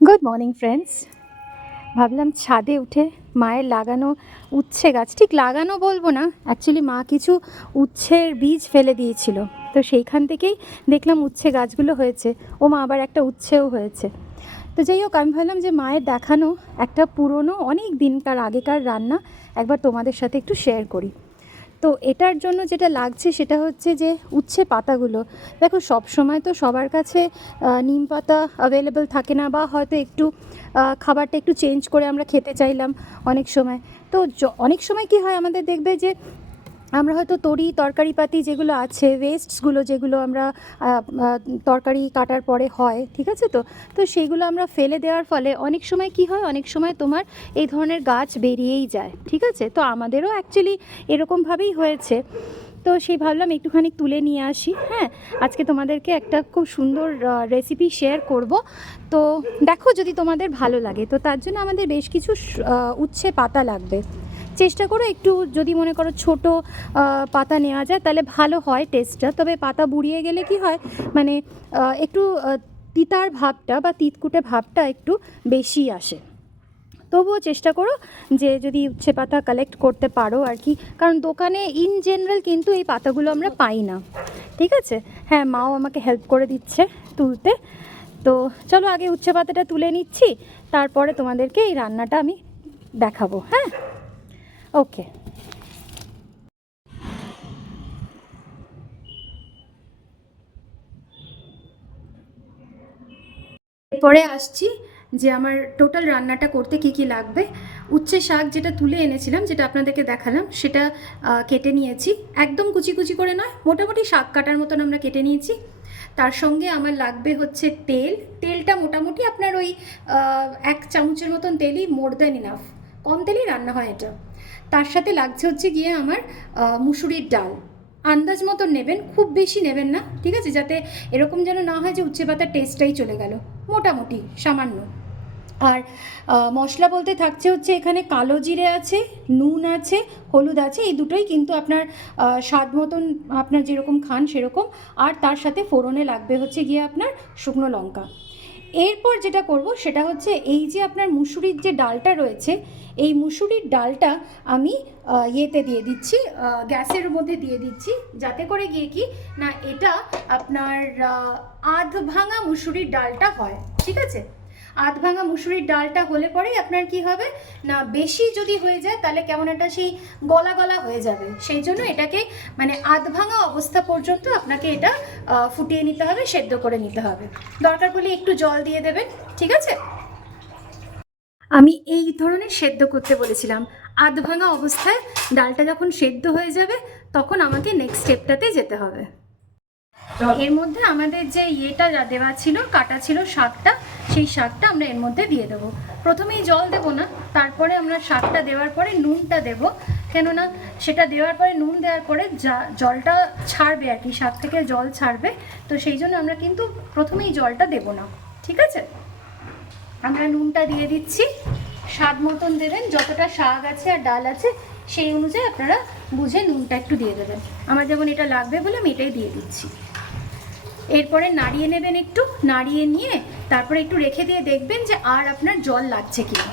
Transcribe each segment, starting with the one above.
Good morning friends. ভাবলাম ছাদে উঠে মায়ের লাগানো উচ্ছে গাছ, ঠিক লাগানো বলবো না, অ্যাকচুয়ালি মা কিছু উচ্ছের বীজ ফেলে দিয়েছিল, তো সেইখান থেকেই দেখলাম উচ্ছে গাছগুলো হয়েছে। ও মা, আবার একটা উচ্ছেও হয়েছে। তো যাই হোক, আমি ভাবলাম যে মায়ের দেখানো একটা পুরনো অনেক দিনকার আগেকার রান্না একবার তোমাদের সাথে একটু শেয়ার করি। তো এটার জন্য যেটা লাগছে সেটা হচ্ছে যে উচ্ছে পাতাগুলো, দেখো সব সময় তো সবার কাছে নিম পাতা অ্যাভেলেবল থাকে না, বা হয়তো একটু খাবারটা একটু চেঞ্জ করে আমরা খেতে চাইলাম অনেক সময়। তো অনেক সময় কি হয় আমাদের, দেখবে যে আমরা হয়তো তরকারিপাতি যেগুলো আছে, ওয়েস্টসগুলো যেগুলো আমরা তরকারি কাটার পরে হয়, ঠিক আছে, তো তো সেইগুলো আমরা ফেলে দেওয়ার ফলে অনেক সময় কি হয়, অনেক সময় তোমার এই ধরনের গাছ বেরিয়েই যায়, ঠিক আছে। তো আমাদেরও অ্যাকচুয়ালি এরকমভাবেই হয়েছে। তো সেই ভাবলাম একটুখানি তুলে নিয়ে আসি। হ্যাঁ, আজকে তোমাদেরকে একটা খুব সুন্দর রেসিপি শেয়ার করব। তো দেখো যদি তোমাদের ভালো লাগে, তো তার জন্য আমাদের বেশ কিছু উচ্ছে পাতা লাগবে। চেষ্টা করো একটু, যদি মনে করো ছোট পাতা নেওয়া যায় তাহলে ভালো হয় টেস্টটা, তবে পাতা বুড়িয়ে গেলে কি হয়, মানে একটু তিতার ভাবটা বা তিতকুটে ভাবটা একটু বেশি আসে। তবুও চেষ্টা করো যে যদি উচ্ছে পাতা কালেক্ট করতে পারো আর কি, কারণ দোকানে ইন জেনারেল কিন্তু এই পাতাগুলো আমরা পাই না, ঠিক আছে। হ্যাঁ, মাও আমাকে হেল্প করে দিচ্ছে তুলতে। তো চলো আগে উচ্ছে পাতাটা তুলে নিচ্ছি, তারপরে তোমাদেরকে এই রান্নাটা আমি দেখাবো। হ্যাঁ, ওকে। এরপরে আসছি যে আমার টোটাল রান্নাটা করতে কি কি লাগবে। উচ্ছে শাক যেটা তুলে এনেছিলাম, যেটা আপনাদেরকে দেখালাম, সেটা কেটে নিয়েছি, একদম কুচি কুচি করে নয়, মোটামুটি শাক কাটার মতন আমরা কেটে নিয়েছি। তার সঙ্গে আমার লাগবে হচ্ছে তেল। তেলটা মোটামুটি আপনার ওই 1 চামচের মতন তেলই মোর দেন ইনাফ, কম তেলেই রান্না হয় এটা। তার সাথে লাগছে হচ্ছে গিয়ে আমার মুসুরির ডাল। আন্দাজ মতন নেবেন, খুব বেশি নেবেন না, ঠিক আছে, যাতে এরকম যেন না হয় যে উচ্ছে পাতার টেস্টটাই চলে গেল, মোটামুটি সামান্য। আর মশলা বলতে থাকছে হচ্ছে এখানে কালো জিরে আছে, নুন আছে, হলুদ আছে, এই দুটোই কিন্তু আপনার স্বাদ মতন, আপনার যেরকম খান সেরকম। আর তার সাথে ফোড়নে লাগবে হচ্ছে গিয়ে আপনার শুকনো লঙ্কা। এরপর যেটা করব সেটা হচ্ছে এই যে আপনার মুসুরির যে ডালটা রয়েছে, এই মুসুরির ডালটা আমি ইয়েতে দিয়ে দিচ্ছি, গ্যাসের মধ্যে দিয়ে দিচ্ছি, যাতে করে গিয়ে কি না এটা আপনার আধ ভাঙা মুসুরির ডালটা হয়, ঠিক আছে। আধ ভাঙা মুসুরির ডালটা হলে পরেই আপনার কি হবে না, বেশি যদি হয়ে যায় তাহলে কেমন একটা সেই গলা গলা হয়ে যাবে, সেই জন্য এটাকে মানে আধ ভাঙা অবস্থা পর্যন্ত আপনাকে এটা ফুটিয়ে নিতে হবে, সেদ্ধ করে নিতে হবে। দরকার পড়লে একটু জল দিয়ে দেবেন, ঠিক আছে। আমি এই ধরনের সেদ্ধ করতে বলেছিলাম, আধ ভাঙা অবস্থায় ডালটা যখন সেদ্ধ হয়ে যাবে তখন আমাকে নেক্সট স্টেপটাতে যেতে হবে। এর মধ্যে আমাদের যে ইয়েটা দেওয়া ছিল, কাটা ছিল শাকটা, সেই শাকটা আমরা এর মধ্যে দিয়ে দেবো। প্রথমেই জল দেবো না, তারপরে আমরা শাকটা দেওয়ার পরে নুনটা দেবো, কেননা সেটা দেওয়ার পরে নুন দেওয়ার পরে জলটা ছাড়বে আর কি, শাক থেকে জল ছাড়বে, তো সেই জন্য আমরা কিন্তু প্রথমেই জলটা দেবো না, ঠিক আছে। আমরা নুনটা দিয়ে দিচ্ছি, স্বাদ মতন দেবেন, যতটা শাক আছে আর ডাল আছে সেই অনুযায়ী আপনারা বুঝে নুনটা একটু দিয়ে দেবেন। আমার যেমন এটা লাগবে বলে আমি এটাই দিয়ে দিচ্ছি। এরপরে নাড়িয়ে নেবেন, একটু নাড়িয়ে নিয়ে তারপরে একটু রেখে দিয়ে দেখবেন যে আর আপনার জল লাগছে কিনা।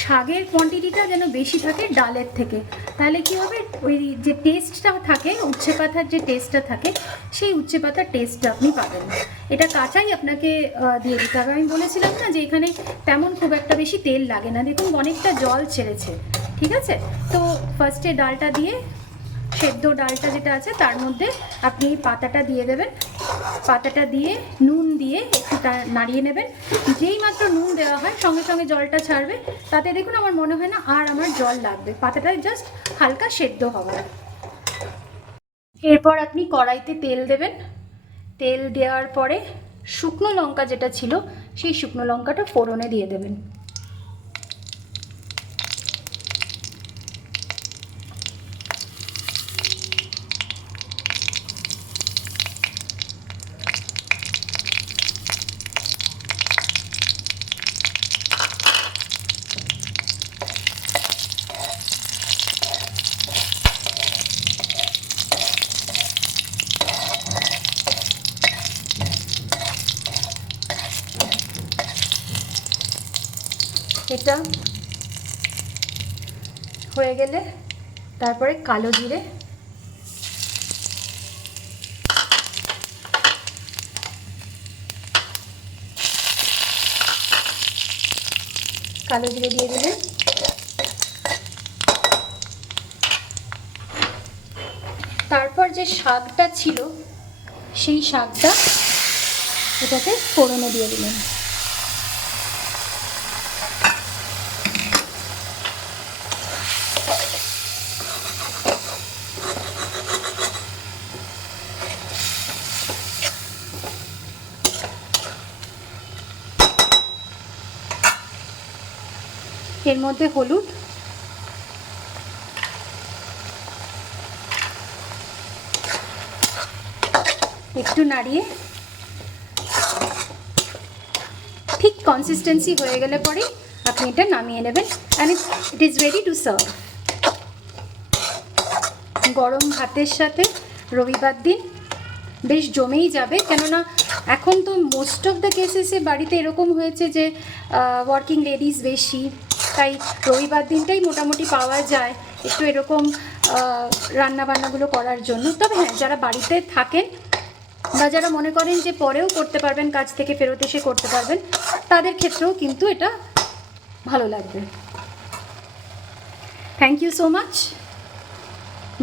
শাকের কোয়ান্টিটিটা যেন বেশি থাকে ডালের থেকে, তাহলে কি হবে, ওই যে টেস্টটা থাকে উচ্ছে পাতার, যে টেস্টটা থাকে সেই উচ্ছে পাতার টেস্টটা আপনি পাবেন। এটা কাঁচাই আপনাকে দিয়ে দিতে হবে। আমি বলেছিলাম না যে এখানে তেমন খুব একটা বেশি তেল লাগে না, দেখুন অনেকটা জল ছেড়েছে, ঠিক আছে। তো ফার্স্টে ডালটা দিয়ে, সেদ্ধ ডালটা যেটা আছে তার মধ্যে আপনি পাতাটা দিয়ে দেবেন, পাতাটা দিয়ে নুন দিয়ে একটু নাড়িয়ে নেবেন। যেই মাত্র নুন দেওয়া হয় সঙ্গে সঙ্গে জলটা ছাড়বে, তাতে দেখুন আমার মনে হয় না আর আমার জল লাগবে, পাতাটা জাস্ট হালকা সেদ্ধ হবে। এরপর আপনি কড়াইতে তেল দেবেন, তেল দেওয়ার পরে শুকনো লঙ্কা যেটা ছিল সেই শুকনো লঙ্কাটা ফোড়নে দিয়ে দেবেন। এটা হয়ে গেলে তারপরে কালো জিরে, দিয়ে দিলেন। তারপর যে শাকটা ছিল সেই শাকটা এটাকে ফোড়নে দিয়ে দিলেন। এর মধ্যে হলুদ, একটু নাড়িয়ে ঠিক কনসিস্টেন্সি হয়ে গেলে পরে আপনি এটা নামিয়ে নেবেন and it is ready to serve. গরম ভাতের সাথে রবিবার দিন বেশ জমেই যাবে, কেননা এখন তো মোস্ট অফ দ্য কেসেসে বাড়িতে এরকম হয়েছে যে ওয়ার্কিং লেডিস বেশি, তাই রবিবার দিনটাই মোটামুটি পাওয়া যায় একটু এরকম রান্নাবান্নাগুলো করার জন্য। তবে হ্যাঁ, যারা বাড়িতে থাকেন বা যারা মনে করেন যে পরেও করতে পারবেন, কাজ থেকে ফেরত এসে করতে পারবেন, তাদের ক্ষেত্রেও কিন্তু এটা ভালো লাগবে। Thank you so much.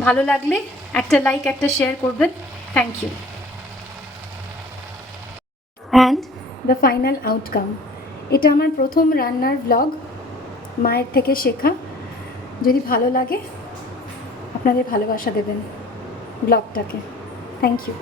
ভালো লাগলে একটা লাইক, একটা শেয়ার করবেন। Thank you. And the final outcome, এটা আমার প্রথম রান্নার ব্লগ, মায়ের থেকে শেখা। যদি ভালো লাগে আপনাদের ভালোবাসা দেবেন ব্লগটাকে। Thank you.